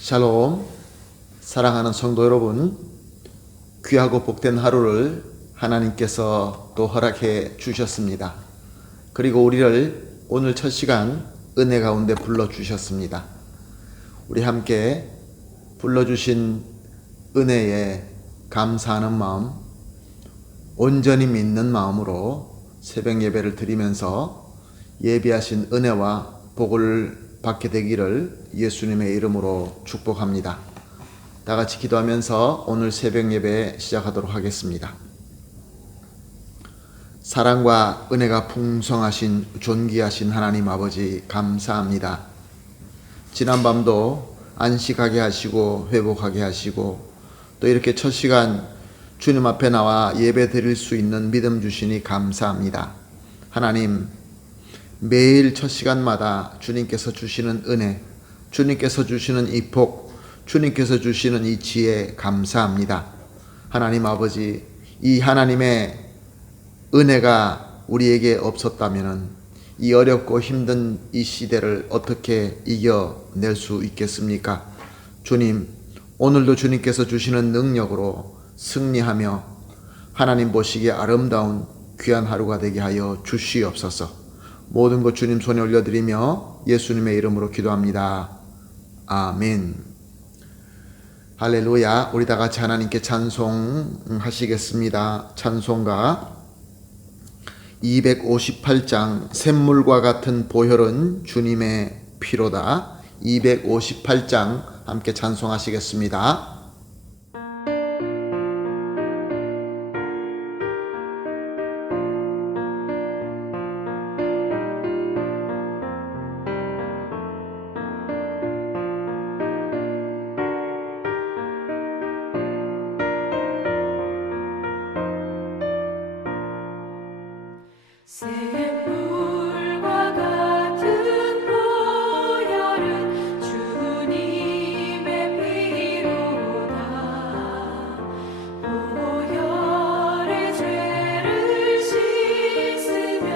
샬롬, 사랑하는 성도 여러분, 귀하고 복된 하루를 하나님께서 또 허락해 주셨습니다. 그리고 우리를 오늘 첫 시간 은혜 가운데 불러주셨습니다. 우리 함께 불러주신 은혜에 감사하는 마음, 온전히 믿는 마음으로 새벽 예배를 드리면서 예비하신 은혜와 복을 받게 되기를 예수님의 이름으로 축복합니다. 다 같이 기도하면서 오늘 새벽 예배 시작하도록 하겠습니다. 사랑과 은혜가 풍성하신 존귀하신 하나님 아버지 감사합니다. 지난밤도 안식하게 하시고 회복하게 하시고 또 이렇게 첫 시간 주님 앞에 나와 예배 드릴 수 있는 믿음 주시니 감사합니다. 하나님, 매일 첫 시간마다 주님께서 주시는 은혜, 주님께서 주시는 이 복, 주님께서 주시는 이 지혜 감사합니다. 하나님 아버지, 이 하나님의 은혜가 우리에게 없었다면 이 어렵고 힘든 이 시대를 어떻게 이겨낼 수 있겠습니까? 주님, 오늘도 주님께서 주시는 능력으로 승리하며 하나님 보시기에 아름다운 귀한 하루가 되게 하여 주시옵소서. 모든 것 주님 손에 올려드리며 예수님의 이름으로 기도합니다. 아멘. 할렐루야. 우리 다 같이 하나님께 찬송하시겠습니다. 찬송가 258장 샘물과 같은 보혈은 주님의 피로다. 258장 함께 찬송하시겠습니다. 샘물과 같은 보혈은 주님의 피로다. 보혈의 죄를 씻으면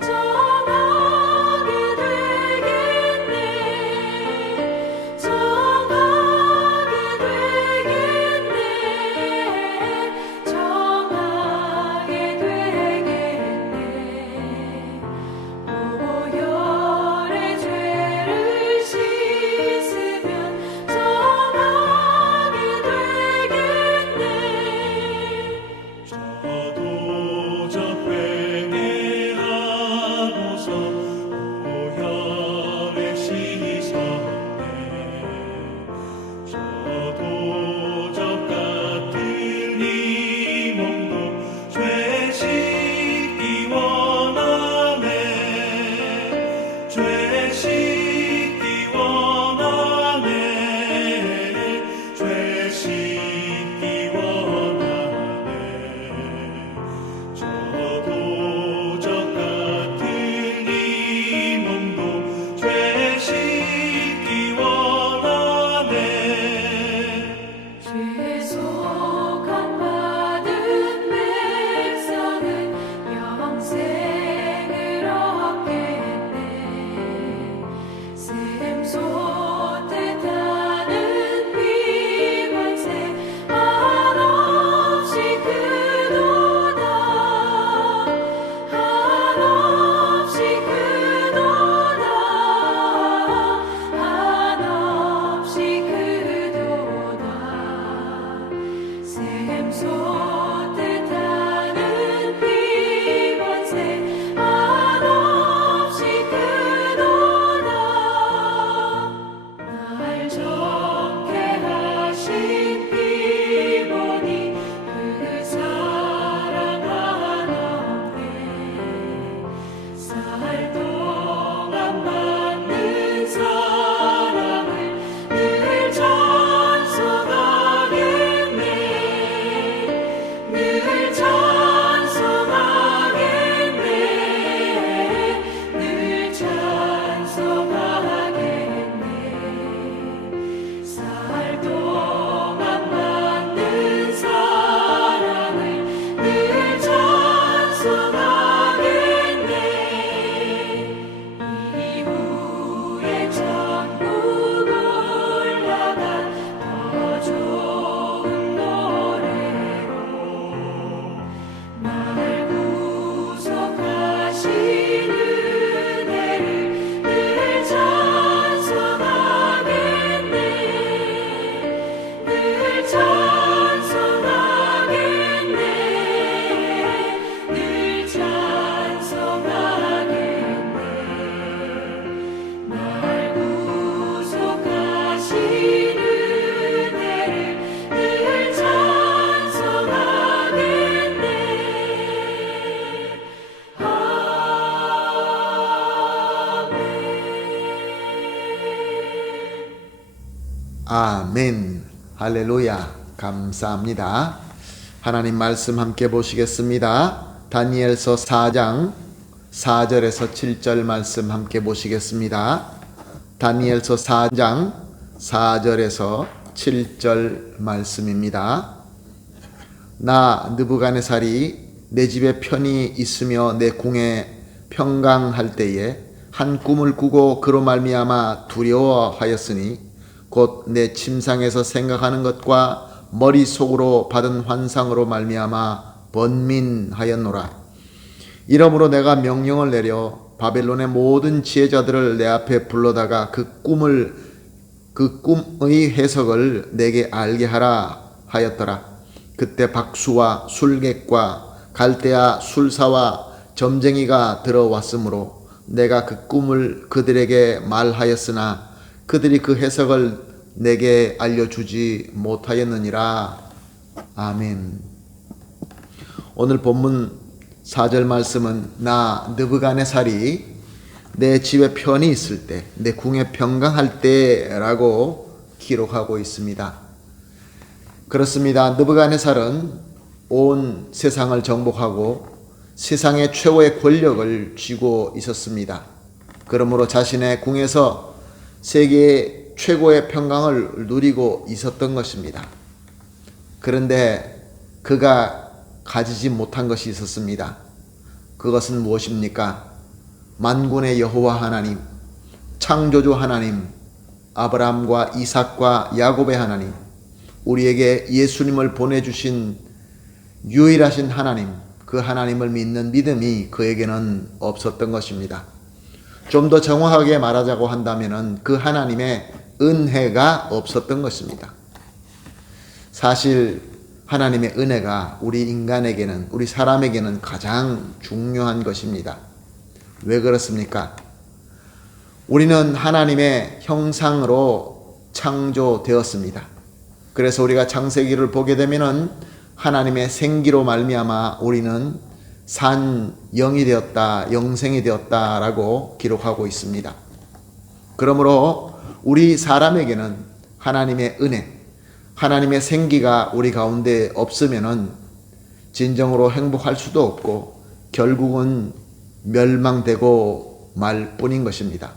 정하게 되겠네. 정하게 되겠네. 정하게 되겠네. 아멘. 할렐루야. 감사합니다. 하나님 말씀 함께 보시겠습니다. 다니엘서 4장 4절에서 7절 말씀 함께 보시겠습니다. 다니엘서 4장 4절에서 7절 말씀입니다. 나 느부갓네살이 내 집에 편히 있으며 내 궁에 평강할 때에 한 꿈을 꾸고 그로 말미암아 두려워하였으니 곧 내 침상에서 생각하는 것과 머릿속으로 받은 환상으로 말미암아 번민하였노라. 이러므로 내가 명령을 내려 바벨론의 모든 지혜자들을 내 앞에 불러다가 그 꿈의 해석을 내게 알게 하라 하였더라. 그때 박수와 술객과 갈대아 술사와 점쟁이가 들어왔으므로 내가 그 꿈을 그들에게 말하였으나 그들이 그 해석을 내게 알려주지 못하였느니라. 아멘. 오늘 본문 4절 말씀은 나 느부갓네살이 내 집에 편히 있을 때, 내 궁에 평강할 때라고 기록하고 있습니다. 그렇습니다. 느부갓네살은 온 세상을 정복하고 세상의 최고의 권력을 쥐고 있었습니다. 그러므로 자신의 궁에서 세계의 최고의 평강을 누리고 있었던 것입니다. 그런데 그가 가지지 못한 것이 있었습니다. 그것은 무엇입니까? 만군의 여호와 하나님, 창조주 하나님, 아브라함과 이삭과 야곱의 하나님, 우리에게 예수님을 보내주신 유일하신 하나님, 그 하나님을 믿는 믿음이 그에게는 없었던 것입니다. 좀 더 정확하게 말하자고 한다면 그 하나님의 은혜가 없었던 것입니다. 사실 하나님의 은혜가 우리 인간에게는, 우리 사람에게는 가장 중요한 것입니다. 왜 그렇습니까? 우리는 하나님의 형상으로 창조되었습니다. 그래서 우리가 창세기를 보게 되면은 하나님의 생기로 말미암아 우리는 산 영이 되었다, 영생이 되었다라고 기록하고 있습니다. 그러므로 우리 사람에게는 하나님의 은혜, 하나님의 생기가 우리 가운데 없으면은 진정으로 행복할 수도 없고 결국은 멸망되고 말 뿐인 것입니다.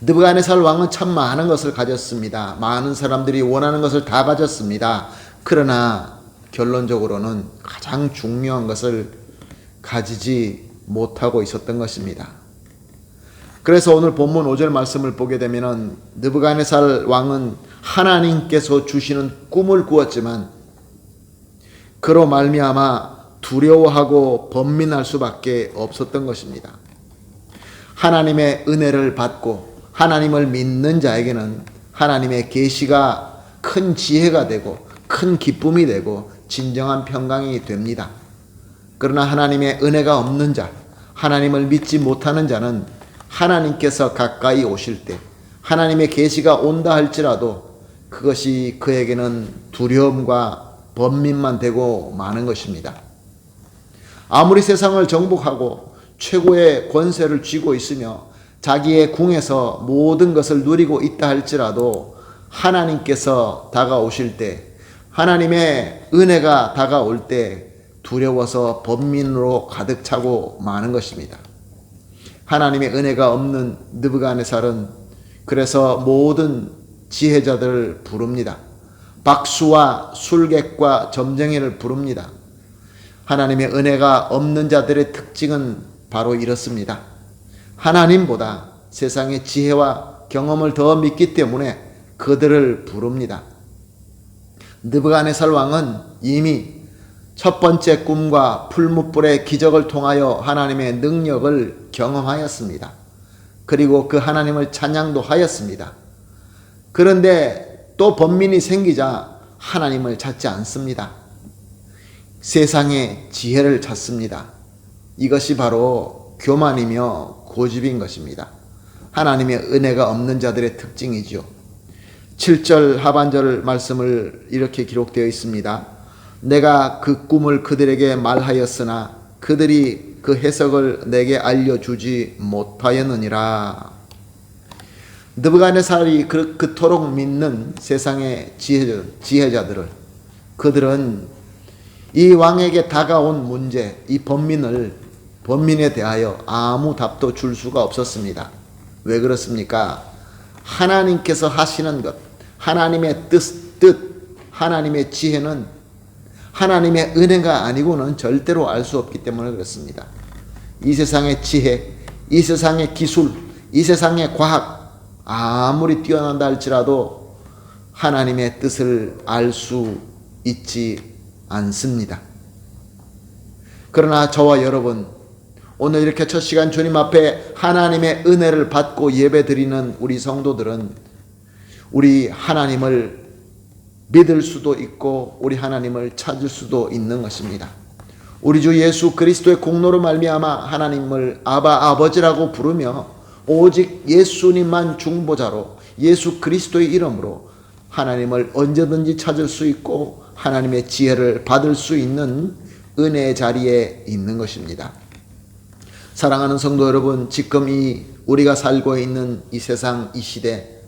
느부갓네살 왕은 참 많은 것을 가졌습니다. 많은 사람들이 원하는 것을 다 가졌습니다. 그러나 결론적으로는 가장 중요한 것을 가지지 못하고 있었던 것입니다. 그래서 오늘 본문 5절 말씀을 보게 되면 느부갓네살 왕은 하나님께서 주시는 꿈을 꾸었지만 그로 말미암아 두려워하고 번민할 수밖에 없었던 것입니다. 하나님의 은혜를 받고 하나님을 믿는 자에게는 하나님의 계시가 큰 지혜가 되고 큰 기쁨이 되고 진정한 평강이 됩니다. 그러나 하나님의 은혜가 없는 자, 하나님을 믿지 못하는 자는 하나님께서 가까이 오실 때 하나님의 계시가 온다 할지라도 그것이 그에게는 두려움과 번민만 되고 마는 것입니다. 아무리 세상을 정복하고 최고의 권세를 쥐고 있으며 자기의 궁에서 모든 것을 누리고 있다 할지라도 하나님께서 다가오실 때, 하나님의 은혜가 다가올 때 두려워서 번민으로 가득 차고 마는 것입니다. 하나님의 은혜가 없는 느부갓네살은 그래서 모든 지혜자들을 부릅니다. 박수와 술객과 점쟁이를 부릅니다. 하나님의 은혜가 없는 자들의 특징은 바로 이렇습니다. 하나님보다 세상의 지혜와 경험을 더 믿기 때문에 그들을 부릅니다. 느부갓네살 왕은 이미 첫 번째 꿈과 풀무불의 기적을 통하여 하나님의 능력을 경험하였습니다. 그리고 그 하나님을 찬양도 하였습니다. 그런데 또 번민이 생기자 하나님을 찾지 않습니다. 세상의 지혜를 찾습니다. 이것이 바로 교만이며 고집인 것입니다. 하나님의 은혜가 없는 자들의 특징이죠. 7절 하반절 말씀을 이렇게 기록되어 있습니다. 내가 그 꿈을 그들에게 말하였으나 그들이 그 해석을 내게 알려주지 못하였느니라. 느부갓네살이 그토록 믿는 세상의 지혜자들을, 그들은 이 왕에게 다가온 문제, 이 범민에 대하여 아무 답도 줄 수가 없었습니다. 왜 그렇습니까? 하나님께서 하시는 것, 하나님의 뜻, 하나님의 지혜는 하나님의 은혜가 아니고는 절대로 알 수 없기 때문에 그렇습니다. 이 세상의 지혜, 이 세상의 기술, 이 세상의 과학, 아무리 뛰어난다 할지라도 하나님의 뜻을 알 수 있지 않습니다. 그러나 저와 여러분, 오늘 이렇게 첫 시간 주님 앞에 하나님의 은혜를 받고 예배드리는 우리 성도들은 우리 하나님을 믿을 수도 있고 우리 하나님을 찾을 수도 있는 것입니다. 우리 주 예수 그리스도의 공로로 말미암아 하나님을 아버지라고 부르며 오직 예수님만 중보자로 예수 그리스도의 이름으로 하나님을 언제든지 찾을 수 있고 하나님의 지혜를 받을 수 있는 은혜의 자리에 있는 것입니다. 사랑하는 성도 여러분, 지금 우리가 살고 있는 이 세상, 이 시대,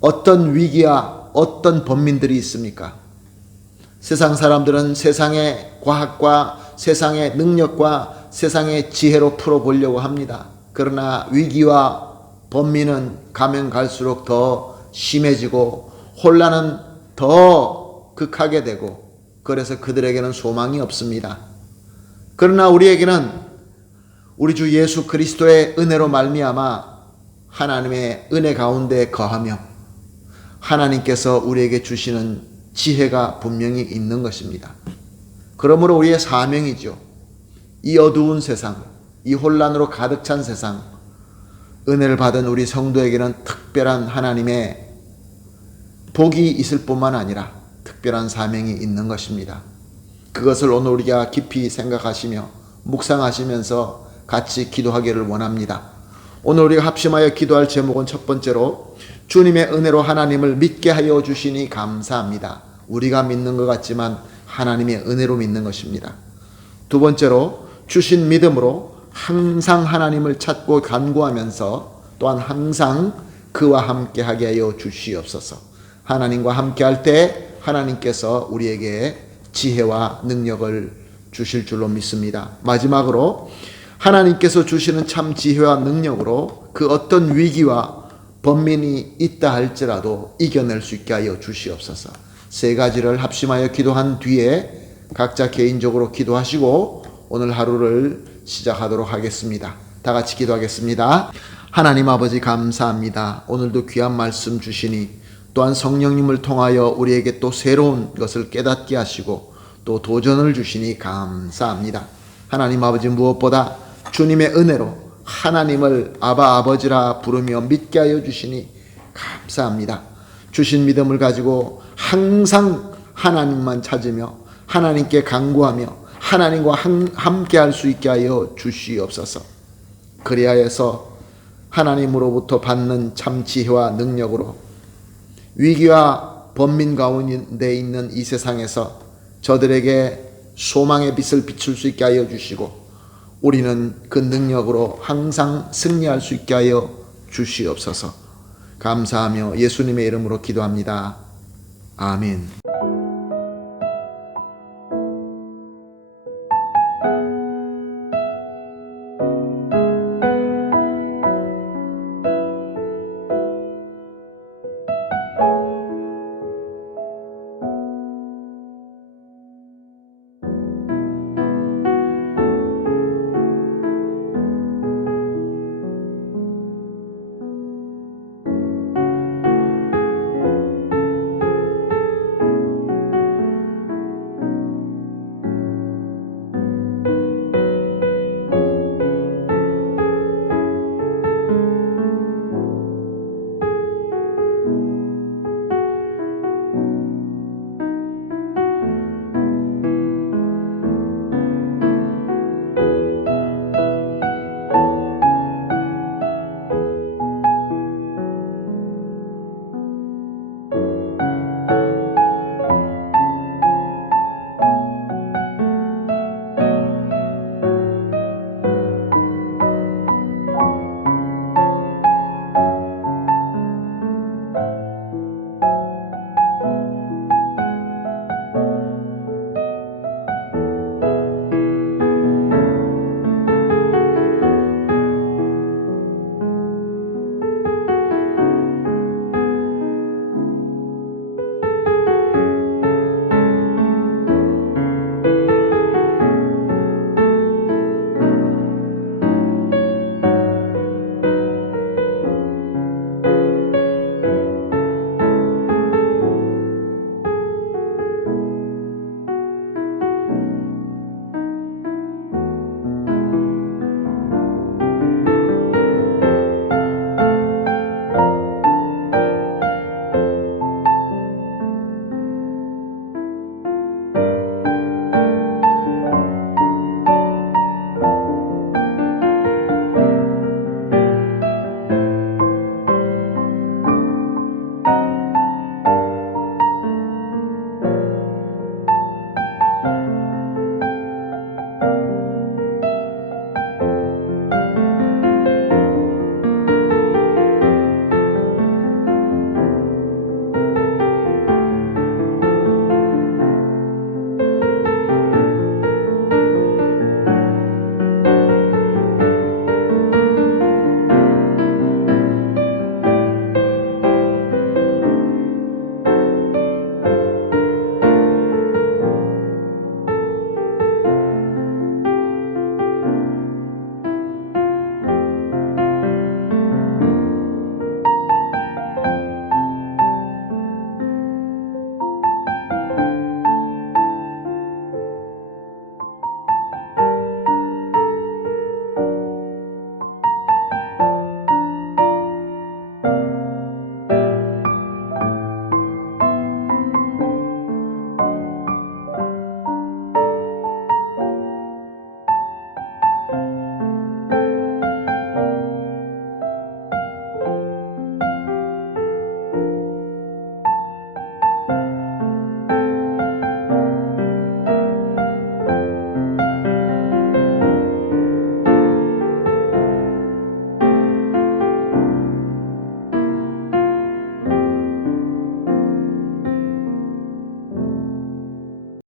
어떤 위기와 어떤 범민들이 있습니까? 세상 사람들은 세상의 과학과 세상의 능력과 세상의 지혜로 풀어보려고 합니다. 그러나 위기와 범민은 가면 갈수록 더 심해지고 혼란은 더 극하게 되고, 그래서 그들에게는 소망이 없습니다. 그러나 우리에게는 우리 주 예수 그리스도의 은혜로 말미암아 하나님의 은혜 가운데 거하며 하나님께서 우리에게 주시는 지혜가 분명히 있는 것입니다. 그러므로 우리의 사명이죠. 이 어두운 세상, 이 혼란으로 가득 찬 세상, 은혜를 받은 우리 성도에게는 특별한 하나님의 복이 있을 뿐만 아니라 특별한 사명이 있는 것입니다. 그것을 오늘 우리가 깊이 생각하시며 묵상하시면서 같이 기도하기를 원합니다. 오늘 우리가 합심하여 기도할 제목은 첫 번째로 주님의 은혜로 하나님을 믿게 하여 주시니 감사합니다. 우리가 믿는 것 같지만 하나님의 은혜로 믿는 것입니다. 두 번째로 주신 믿음으로 항상 하나님을 찾고 간구하면서 또한 항상 그와 함께 하게 하여 주시옵소서. 하나님과 함께 할 때 하나님께서 우리에게 지혜와 능력을 주실 줄로 믿습니다. 마지막으로 하나님께서 주시는 참 지혜와 능력으로 그 어떤 위기와 범민이 있다 할지라도 이겨낼 수 있게 하여 주시옵소서. 세 가지를 합심하여 기도한 뒤에 각자 개인적으로 기도하시고 오늘 하루를 시작하도록 하겠습니다. 다 같이 기도하겠습니다. 하나님 아버지 감사합니다. 오늘도 귀한 말씀 주시니 또한 성령님을 통하여 우리에게 또 새로운 것을 깨닫게 하시고 또 도전을 주시니 감사합니다. 하나님 아버지, 무엇보다 주님의 은혜로 하나님을 아버지라 부르며 믿게 하여 주시니 감사합니다. 주신 믿음을 가지고 항상 하나님만 찾으며 하나님께 간구하며 하나님과 함께 할 수 있게 하여 주시옵소서. 그리하여서 하나님으로부터 받는 참 지혜와 능력으로 위기와 범민 가운데 있는 이 세상에서 저들에게 소망의 빛을 비출 수 있게 하여 주시고 우리는 그 능력으로 항상 승리할 수 있게 하여 주시옵소서. 감사하며 예수님의 이름으로 기도합니다. 아멘.